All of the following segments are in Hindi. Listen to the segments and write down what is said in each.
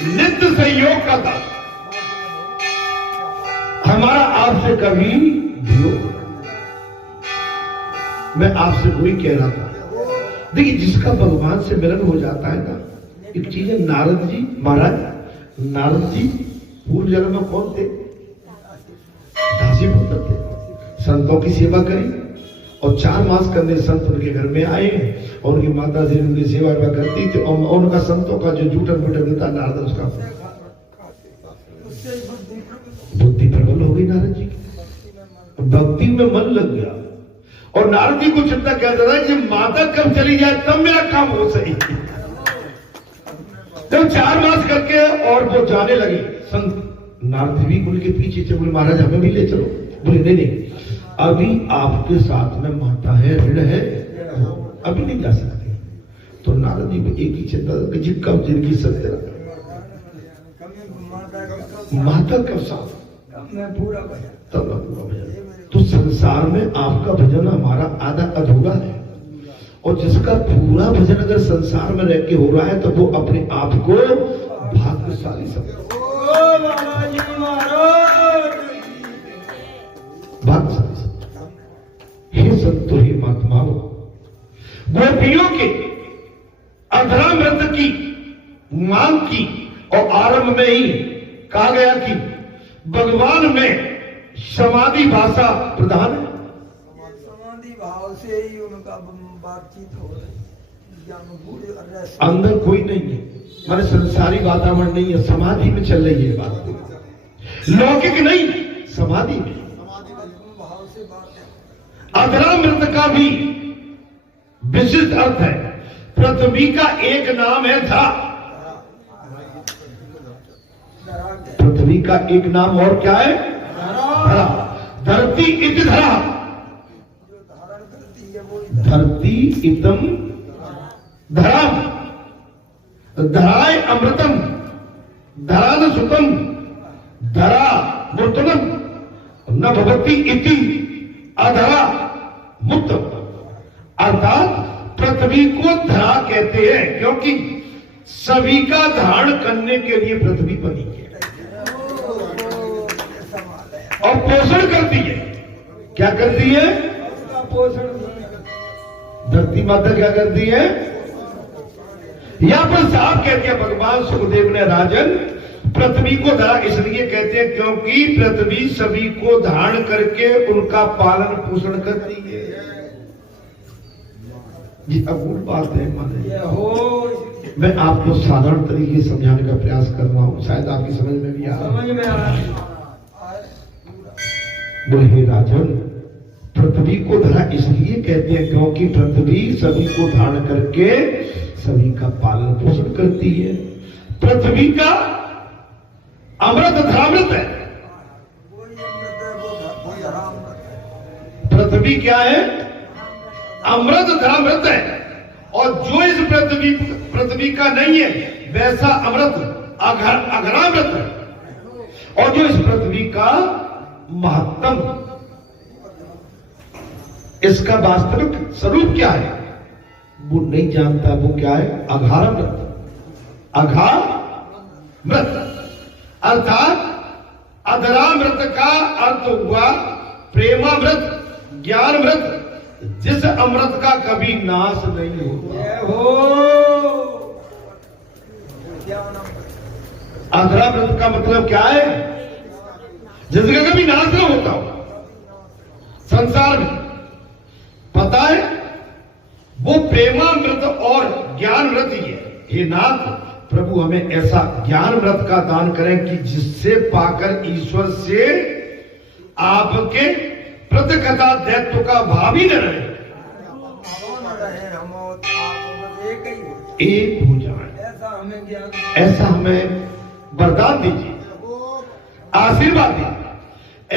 नित्य संयोग का दाता। हमारा आपसे कभी वियोग। मैं आपसे वही कह रहा था, देखिए जिसका भगवान से मिलन हो जाता है ना, एक चीज है। नारद जी महाराज, नारद जी पूर्व जन्म में कौन थे? दासी पुत्र थे। संतों की सेवा करी और 4 मास करने संत उनके घर में आए और उनकी माता जी उनकी सेवा करती थी और उनका संतों का जो जूठन बुटन था नारद उसका बुद्धि प्रबल हो गई नारद जी की, भक्ति में मन लग गया। और नारद जी को चिंता कहता था कि माता कब चली जाए तब मेरा काम हो सही। जब 4 मास करके और वो जाने लगे, संत नारद भी उनके पीछे से बोले महाराज हमें भी ले चलो। बोले नहीं नहीं, अभी आपके साथ में माता है, ऋण है, अभी नहीं जा सकते। तो नारद जी को एक ही चिंता कि जी कब जिनकी सत्य माता कब साथ तब मैं पूरा भजन। तो संसार में आपका भजन हमारा आधा अधूरा है, और जिसका पूरा भजन अगर संसार में रह के हो रहा है तो वो अपने आप को भाग्यशाली समझो। भाग्यशाली समझो। हे संतो, हे महात्माओं, गोपियों के अधरामृत की मांग की और आरंभ में ही कहा गया कि भगवान में समाधि भाषा प्रधान है। समाधि भाव से ही उनका बातचीत हो रही, अंदर कोई नहीं है, माने संसारी वातावरण नहीं है, समाधि में चल रही है बात, लौकिक नहीं, समाधि में भाव से बात है। अधरामृत का भी विशिष्ट अर्थ है। पृथ्वी का एक नाम है धरा। पृथ्वी का एक नाम और क्या है? धरा। धरती इति धरा, धरती इतम धरा, धराय अमृतम, धरान सुतम, धरा मूर्तनम, न भवति इति अधरा मुक्तम। अर्थात पृथ्वी को धरा कहते हैं क्योंकि सभी का धारण करने के लिए पृथ्वी बनी है और पोषण करती है। क्या करती है? पोषण। धरती माता क्या करती है? यहां पर साफ कहते हैं भगवान सुखदेव ने, राजन पृथ्वी को धरा इसलिए कहते हैं क्योंकि पृथ्वी सभी को धारण करके उनका पालन पोषण करती है। ये अपूर्ण बात है माने। मैं आपको साधारण तरीके से समझाने का प्रयास कर रहा हूं, शायद आपकी समझ में भी आ रहा है। बोले हे राजन, पृथ्वी को धरा इसलिए कहते हैं क्योंकि पृथ्वी सभी को धारण करके सभी का पालन पोषण करती है। पृथ्वी का अमृत धरामृत है। पृथ्वी क्या है? अमृत धरामृत है। और जो इस पृथ्वी का नहीं है वैसा अमृत अघरामृत है। और जो इस पृथ्वी का महत्तम, इसका वास्तविक स्वरूप क्या है वो नहीं जानता। वो क्या है? अघारमृत। अघारमृत अर्थात अधरामृत का अर्थ हुआ प्रेमामृत, ज्ञानमृत, जिस अमृत का कभी नाश नहीं होता। अधरामृत का मतलब क्या है? जिसका कभी नाश न होता हो। संसार में पता है वो प्रेमामृत और ज्ञानमृत ही है। हे नाथ, प्रभु हमें ऐसा ज्ञानमृत का दान करें कि जिससे पाकर ईश्वर से आपके प्रतिकथा दैत्य का भाव ही न रहे, एक हो जाए। ऐसा हमें वरदान दीजिए, आशीर्वाद दीजिए,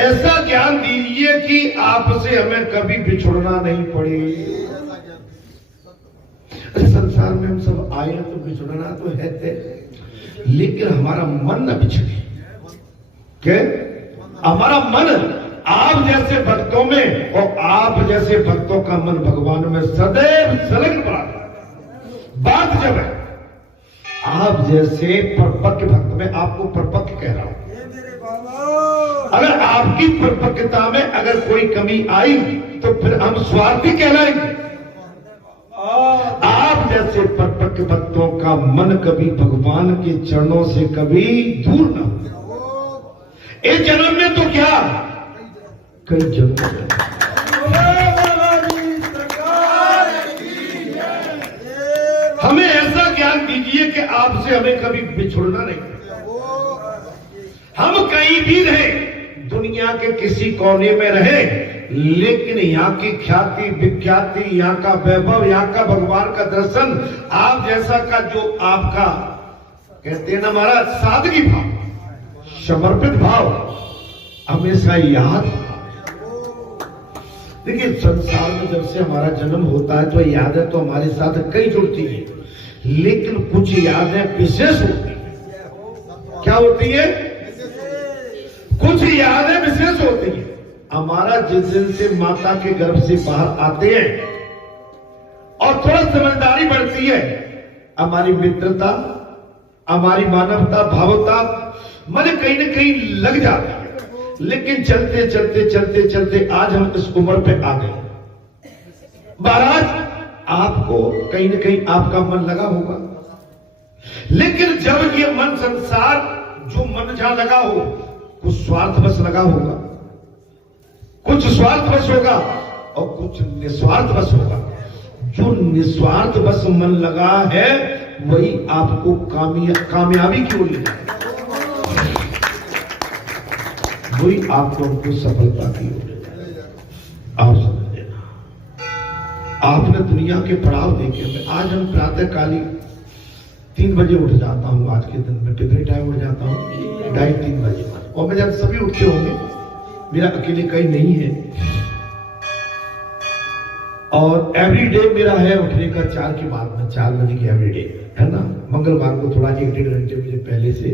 ऐसा ज्ञान दीजिए कि आपसे हमें कभी बिछुड़ना नहीं पड़े। संसार में हम सब आए तो बिछुड़ना तो है, लेकिन हमारा मन न बिछड़े। क्या? हमारा मन आप जैसे भक्तों में और आप जैसे भक्तों का मन भगवान में सदैव संलग्न पड़ा। बात जब है आप जैसे परपक्व भक्त, में आपको परपक्व कह रहा हूं, ये मेरे बाबा अगर आपकी परिपक्वता में अगर कोई कमी आई तो फिर हम स्वार्थी कहलाएंगे। आप जैसे परिपक्व भक्तों का मन कभी भगवान के चरणों से कभी दूर ना हो। इस जन्म में तो क्या, कई जन्मों में। हमें ऐसा ज्ञान दीजिए कि आपसे हमें कभी बिछुड़ना नहीं। हम कहीं भी रहे, दुनिया के किसी कोने में रहे, लेकिन यहाँ की ख्याति विख्याति, यहाँ का वैभव, यहाँ का भगवान का दर्शन, आप जैसा का जो आपका कहते हैं ना महाराज सादगी भाव, समर्पित भाव हमेशा याद। देखिए संसार में जब से हमारा जन्म होता है तो यादें तो हमारे साथ कई जुड़ती है, लेकिन कुछ यादें विशेष होती है। क्या होती है? कुछ यादें विशेष होती है। हमारा जिस दिन से माता के गर्भ से बाहर आते हैं और थोड़ा समझदारी बढ़ती है, हमारी मित्रता, हमारी मानवता, भावता मन कहीं न कहीं लग जाती है। लेकिन चलते चलते चलते चलते आज हम इस उम्र पे आ गए। महाराज आपको कहीं न कहीं आपका मन लगा होगा, लेकिन जब ये मन संसार जो मन जहां लगा हो, कुछ स्वार्थवश लगा होगा, कुछ स्वार्थवश होगा और कुछ निस्वार्थवश होगा। जो निस्वार्थवश मन लगा है वही आपको कामयाबी की ओर ले जाएगा, वही आपको उनको सफलता की ओर ले जाएगा। आप समझ लेना, आपने दुनिया के पड़ाव देखे। आज हम प्रातःकाली 3 बजे उठ जाता हूं। आज के दिन में कितने टाइम उठ जाता हूं? 2:30-3 बजे। और मैं जब सभी उठते होंगे, मेरा अकेले कहीं नहीं है। और एवरीडे मेरा है उठने का 4 के बाद में, 4 बजे की एवरीडे है ना। मंगलवार को थोड़ा 1-1.5 घंटे मुझे पहले से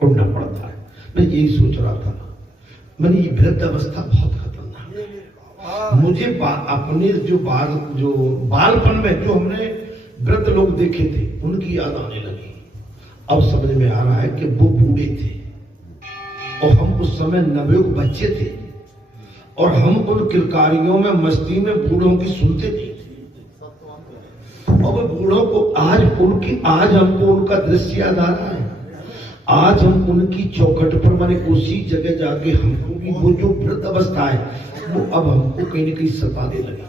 उठना पड़ता है। मैं यही सोच रहा था, मैंने ये वृद्ध अवस्था बहुत खतरनाक है। मुझे अपने जो बालपन में जो हमने वृद्ध लोग देखे थे उनकी याद आने लगी। अब समझ में आ रहा है कि वो बूढ़े थे और हम उस समय नवयुग बच्चे थे, और हम उन किलकारियों में मस्ती में बूढ़ों की सुनते नहीं थे। और वो बूढ़ों को आज हमको उनका दृश्य याद आ रहा है। आज हम उनकी चौखट पर, माने उसी जगह जाके हमको भी वो जो वृद्ध अवस्था है वो अब हमको कहीं न कहीं सताने लगी।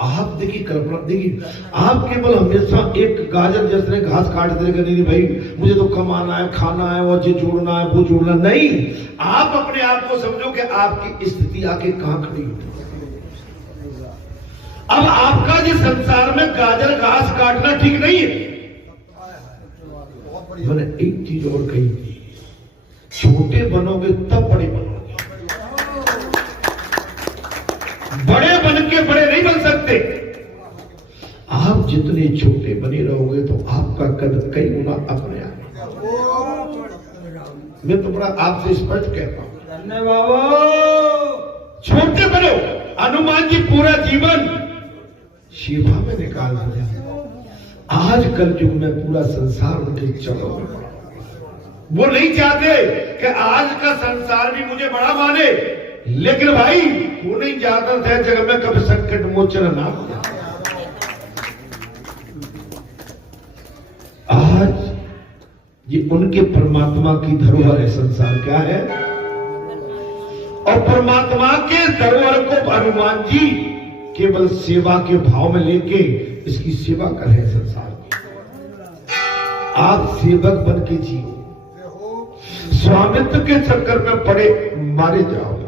आप देखिए, कल्पना देखिए, आप केवल हमेशा एक गाजर जैसे घास काट देगा, नहीं भाई मुझे तो कमाना है, खाना है, और ये जोड़ना है, वो जोड़ना नहीं। आप अपने आप को समझो कि आपकी स्थिति आके कहां खड़ी हो। अब आपका जिस संसार में गाजर घास काटना ठीक नहीं है। मैंने एक चीज और कही थी, छोटे बनोगे तब बड़े बनोगे, बड़े बन के बड़े नहीं बन सकते। आप जितने छोटे बने रहोगे तो आपका कद कई गुना अपने आप। मैं तो बड़ा आपसे स्पष्ट कहता हूं, धन्यवाद। छोटे बनो। हनुमान जी पूरा जीवन शिवा में निकाल दिया। आज कल युग में पूरा संसार उनके चरणों में पड़ा। वो नहीं चाहते कि आज का संसार भी मुझे बड़ा माने, लेकिन भाई वो नहीं चाहता था जगह में कब संकट मोचन ना हो। आज ये उनके परमात्मा की धरोहर है। संसार क्या है? और परमात्मा के धरोहर को हनुमान जी केवल सेवा के भाव में लेके इसकी सेवा कर रहे हैं संसार की। आप सेवक बन के जियो, स्वामित्व के चक्कर में पड़े मारे जाओगे,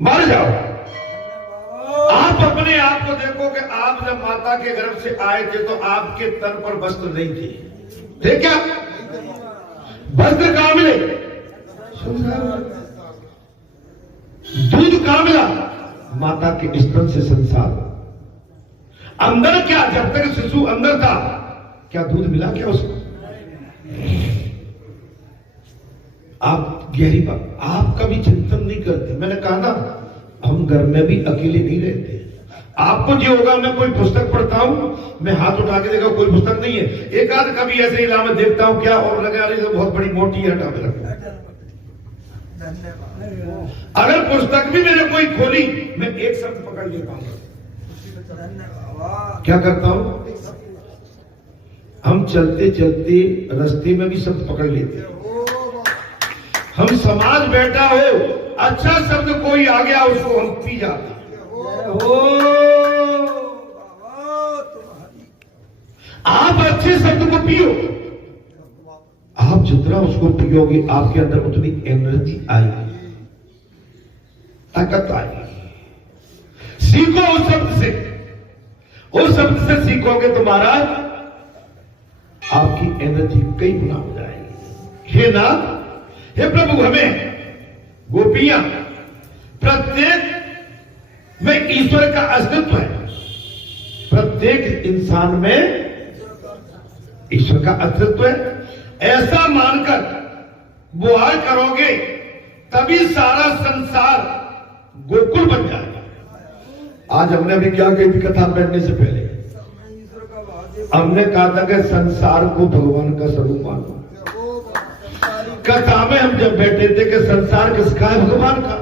मार जाओ। आप अपने आप को देखो कि आप जब माता के गर्भ से आए थे तो आपके तन पर वस्त्र नहीं थे क्या? वस्त्र कहां मिले? दूध कहां मिला? माता के स्तन से संसार। अंदर क्या, जब तक शिशु अंदर था क्या दूध मिला क्या उसको? आप गहरी बात, आप कभी चिंतन नहीं करते। मैंने कहा ना, हम घर में भी अकेले नहीं रहते। आपको जो होगा, मैं कोई पुस्तक पढ़ता हूं, मैं हाथ उठा के देखा कोई पुस्तक नहीं है, एक आध कभी ऐसे इलाके में देखता हूं क्या और लगा रही तो बहुत बड़ी मोटी है, हटा मेरा। अगर पुस्तक भी मैंने कोई खोली, मैं एक शब्द पकड़ लेता हूं। क्या करता हूं? हम चलते चलते रास्ते में भी शब्द पकड़ लेते हैं। हम समाज बैठा हो, अच्छा शब्द कोई आ गया, उसको हम पी जाते हैं। आप अच्छे शब्द को पियो, आप जितना उसको पियोगे आपके अंदर उतनी एनर्जी आएगी, ताकत आएगी। सीखो उस शब्द से, उस शब्द से सीखोगे तो महाराज आपकी एनर्जी कई गुना हो जाएगी। हे नाथ, हे प्रभु, हमें गोपियां, प्रत्येक में ईश्वर का अस्तित्व है, प्रत्येक इंसान में ईश्वर का अस्तित्व है, ऐसा मानकर गुहार करोगे तभी सारा संसार गोकुल बन जाएगा। आज हमने अभी क्या कही थी कथा बैठने से पहले? हमने कहा था कि संसार को भगवान का स्वरूप मानो। कथा में हम जब बैठे थे कि संसार किसका है? भगवान का।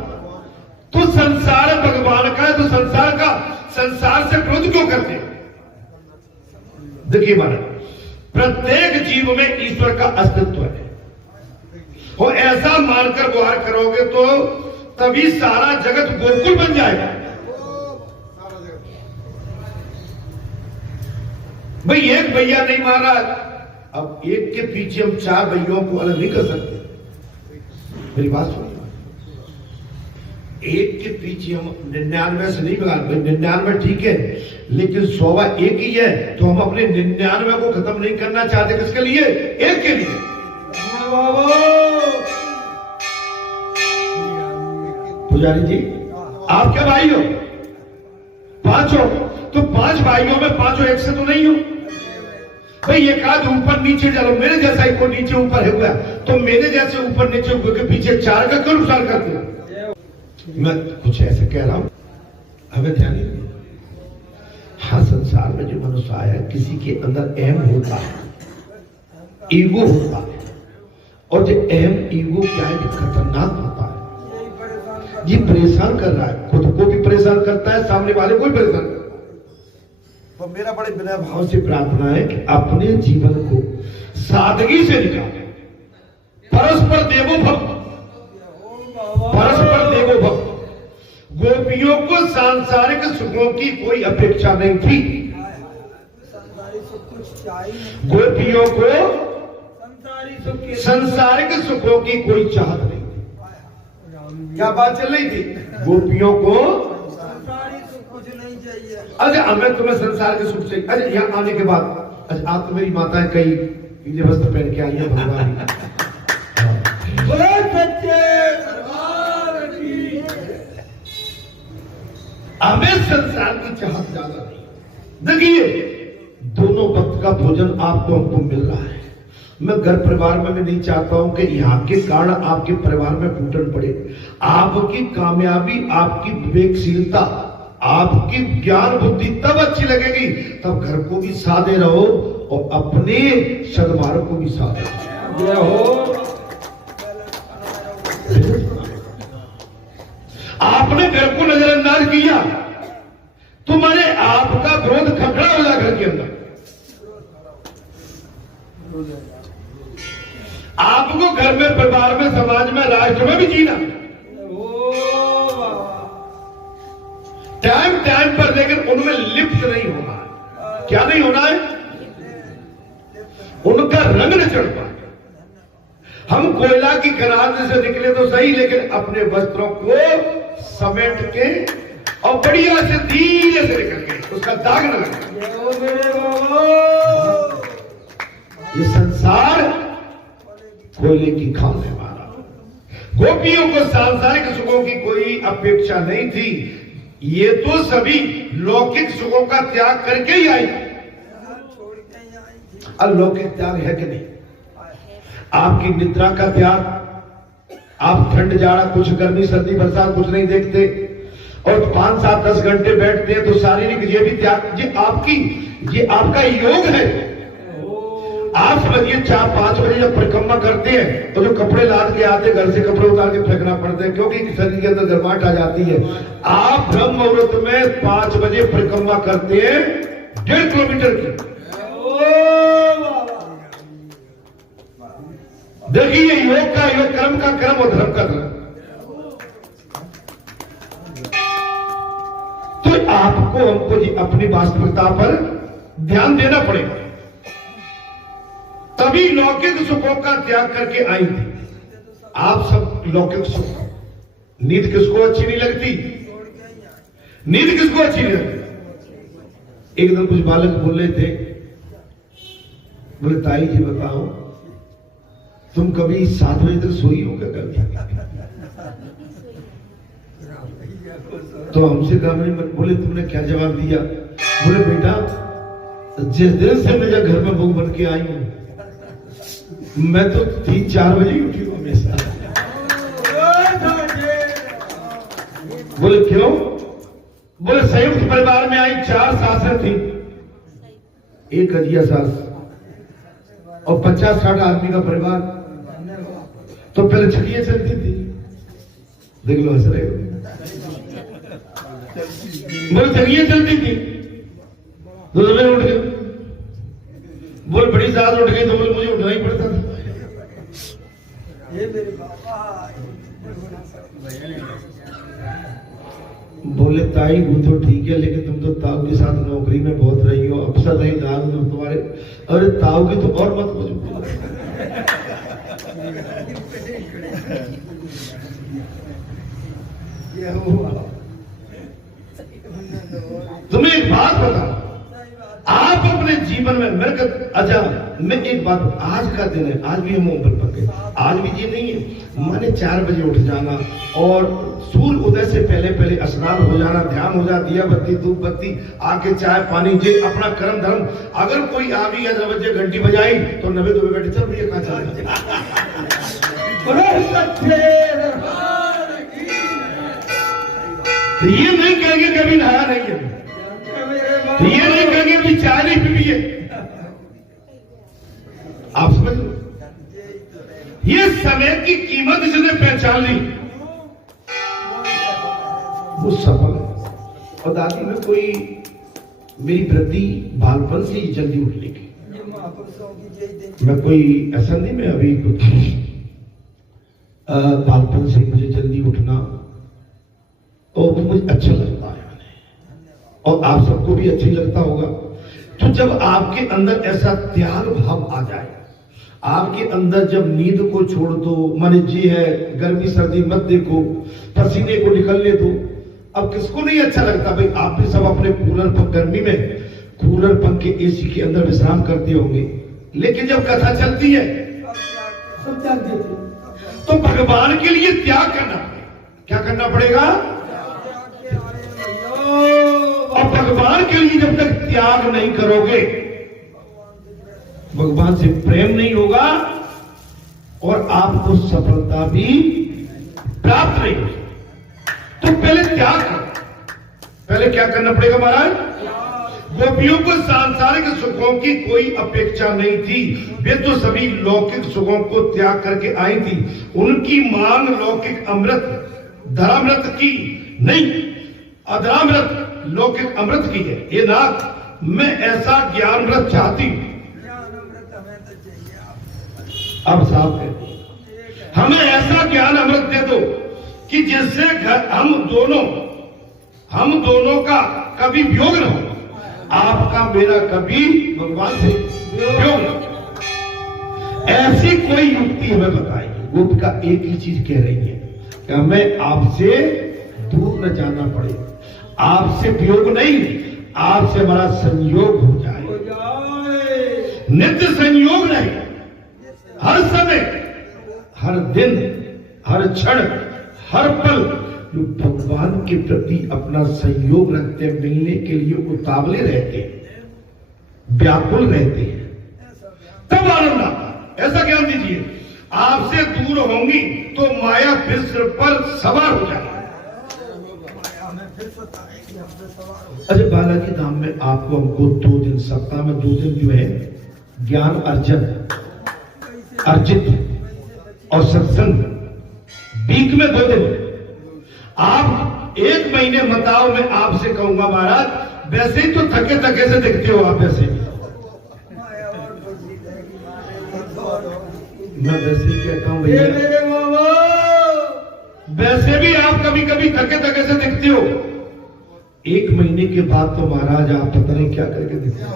तो संसार भगवान का है, तो संसार से विरोध क्यों करते हैं? देखिए महाराज, प्रत्येक जीव में ईश्वर का अस्तित्व है, और ऐसा मानकर गुहार करोगे तो तभी सारा जगत गोकुल बन जाएगा। भाई एक भैया नहीं महाराज, अब एक के पीछे हम 4 भैयों को अलग नहीं कर सकते। मेरी बात सुनिए, एक के पीछे हम 99 से नहीं बना, 99 ठीक है, लेकिन 100 एक ही है, तो हम अपने 99 को खत्म नहीं करना चाहते। किसके लिए? एक के लिए। पुजारी जी, आप क्या भाई हो? 5 हो, तो 5 भाइयों में 5 एक से तो नहीं हो भाई। एक आध ऊपर नीचे चलो, मेरे जैसा ही कोई नीचे ऊपर है हुआ, तो मेरे जैसे ऊपर नीचे के पीछे 4 का क्यों नुकसान करते हो? मैं कुछ ऐसे कह रहा हूं, हमें ध्यान नहीं। हाँ, संसार में जो मनुष्य आया, किसी के अंदर अहम होता है, ईगो होता है, और जो अहम ईगो क्या है कि खतरनाक होता है। ये परेशान कर रहा है, खुद को भी परेशान करता है, सामने वाले को भी परेशान करता है। तो मेरा बड़े विनय भाव से प्रार्थना है कि अपने जीवन को सादगी से निकालें। परस्पर देवो भव, परस्पर देवो भव। गोपियों को सांसारिक सुखों की कोई अपेक्षा नहीं थी। गोपियों को सांसारिक सुखों की कोई चाहत नहीं थी। क्या बात चल रही थी? गोपियों को कुछ नहीं चाहिए। अच्छा, हमें तुम्हें संसार के सुख चाहिए। अरे यहाँ आने के बाद, अच्छा आप तो मेरी माता है, कई पीले वस्त्र पहन के आई है भगवान। हमें संसार की चाहत ज्यादा नहीं। देखिए, दोनों वक्त का भोजन आपको हमको मिल रहा है। मैं घर परिवार में नहीं चाहता हूं कि यहाँ के कारण आपके परिवार में फूटन पड़े। आपकी कामयाबी, आपकी विवेकशीलता, आपकी ज्ञान बुद्धि तब अच्छी लगेगी, तब घर को भी साधे रहो और अपने सदमार्ग को भी साधे रहो। आपने घर को नजरअंदाज किया, तुम्हारे आपका विरोध खतरा हो जाए घर के अंदर। आपको घर में, परिवार में, समाज में, राष्ट्र में भी जीना टाइम पर, लेकिन उनमें लिप्त नहीं होना। क्या नहीं होना है? उनका रंग न चढ़ पाए। हम कोयला की खराद से निकले तो सही, लेकिन अपने वस्त्रों को समेट के और बढ़िया से धीरे से निकल के उसका दाग न लगे। ये संसार कोयले की खान है हमारा। गोपियों को सांसारिक सुखों की कोई अपेक्षा नहीं थी। ये तो सभी लौकिक सुखों का त्याग करके ही आई। अलौकिक त्याग है कि नहीं? आपकी निद्रा का त्याग, आप ठंड जाड़ा कुछ, गर्मी सर्दी बरसात कुछ नहीं देखते। और 5, 7, 10 घंटे बैठते हैं तो शारीरिक ये भी त्याग, ये आपका योग है। आप समझिए 4, 5 बजे जब परिक्रमा करते हैं तो जो कपड़े लाद के आते, घर से कपड़े उतार के फेंकना पड़ते हैं क्योंकि शरीर के अंदर गर्माहट आ जाती है। आप ब्रह्म मुहूर्त में 5 बजे परिक्रमा करते हैं 1.5 किलोमीटर की। देखिए योग का योग, कर्म का कर्म और धर्म का धर्म। तो आपको हमको जी अपनी वास्तविकता पर ध्यान देना पड़ेगा, तभी लौकिक सुखों का त्याग करके आई थी। आप सब लौकिक सुख, नींद किसको अच्छी नहीं लगती? नींद किसको अच्छी नहीं लगती? एक दिन कुछ बालक बोल रहे थे, बोले ताई जी बताओ तुम कभी 7 बजे तक सोई हो क्या कभी? तो हमसे कहा नहीं। बोले तुमने क्या जवाब दिया? बोले बेटा जिस दिन से मैं घर में बहू बन के आई हूं मैं तो 3-4 बजे उठी हूं हमेशा। बोले क्यों? बोले संयुक्त परिवार में आई 4 सासें थी, एक अजिया सास और 50-60 आदमी का परिवार। तो पहले छठियां चलती थी, देख लो हंस रहे हो। बोले छठियां चलती थी तो सुबह उठ गए। बोल बड़ी सास उठ गई तो बोले मुझे उठना ही पड़ता था। बोले ताई वो तो ठीक है लेकिन तुम तो ताऊ के साथ नौकरी में बहुत रही हो, अफसर रही दाद में तुम्हारे। अरे ताऊ की तो और मत मुझे। तुम्हें एक बात बताओ, आप अपने जीवन में मेरे अच्छा मैं एक बात, आज का दिन है, आज भी हम उम्र पक्के, आज भी ये नहीं है माने 4 बजे उठ जाना और सूर्य उदय से पहले स्नान हो जाना, ध्यान हो जाना, दिया बत्ती धूप बत्ती आके चाय पानी जे अपना कर्म धर्म। अगर कोई आ भी 11 बजे घंटी बजाई तो 9 बजे बैठे चल भैया कहां चल तो ये नहीं कहेंगे कभी नहाया नहीं है, ये नहीं कहेंगे कि चाय नहीं पी है। आप समझ लो, ये समय की कीमत जिसने पहचान ली वो सफल है। और दादी में कोई मेरी वृद्धि बालपन से ही जल्दी उठने की, मैं कोई ऐसा नहीं, मैं अभी बालपन से मुझे जल्दी उठना और वो मुझे अच्छा लगता है और आप सबको भी अच्छा लगता होगा। तो जब आपके अंदर ऐसा त्याग भाव आ जाए, आपके अंदर जब नींद को छोड़ दो, माने जी है गर्मी सर्दी मत देखो, पसीने को निकलने दो। अब किसको नहीं अच्छा लगता भाई? आप भी सब अपने कूलर पर गर्मी में कूलर पंखे एसी के अंदर विश्राम करते होंगे, लेकिन जब कथा चलती है सब त्याग देते। तो भगवान के लिए त्याग करना, क्या करना पड़ेगा? और भगवान के लिए जब तक त्याग नहीं करोगे, भगवान से प्रेम नहीं होगा और आपको सफलता भी प्राप्त नहीं होगी। तो पहले त्याग करो। पहले क्या करना पड़ेगा महाराज? गोपियों को सांसारिक सुखों की कोई अपेक्षा नहीं थी, वे तो सभी लौकिक सुखों को त्याग करके आई थी। उनकी मांग लौकिक अमृत धरामृत की नहीं, अधरामृत लौकिक अमृत की है। ये नाथ मैं ऐसा ज्ञानमृत चाहती हूं। अब साफ है, हमें ऐसा ज्ञान अमृत दे दो कि जिससे हम दोनों का कभी वियोग न हो, आपका मेरा कभी भगवान से वियोग न हो। ऐसी कोई युक्ति हमें बताइए। गोपिका एक ही चीज कह रही है कि हमें आपसे दूर न जाना पड़े, आपसे वियोग नहीं, आपसे हमारा संयोग हो जाए, नित्य संयोग नहीं, हर समय हर दिन हर क्षण हर पल जो भगवान के प्रति अपना संयोग रखते हैं, मिलने के लिए उतावले रहते हैं, व्याकुल रहते हैं, तब आनंद आता। ऐसा ज्ञान दीजिए, आपसे दूर होंगी तो माया फिर सिर पर सवार हो जाएगी। फिर सताएगी हमसे सवार हो। अरे बालाजी धाम में आपको हमको 2 दिन, सप्ताह में 2 दिन जो है ज्ञान अर्जित और सत्संग, वीक में 2 दिन। आप 1 महीने मत आओ, मैं आपसे कहूंगा महाराज, वैसे ही तो थके थके से दिखते हो आप, वैसे माया और बुद्धि देगी, मारे और मैं वैसे ही कहता हूँ ये भैया, मेरे मामा वैसे भी आप कभी कभी थके थके से दिखते हो। 1 महीने के बाद तो महाराज आप पता नहीं क्या करके दिखते हो।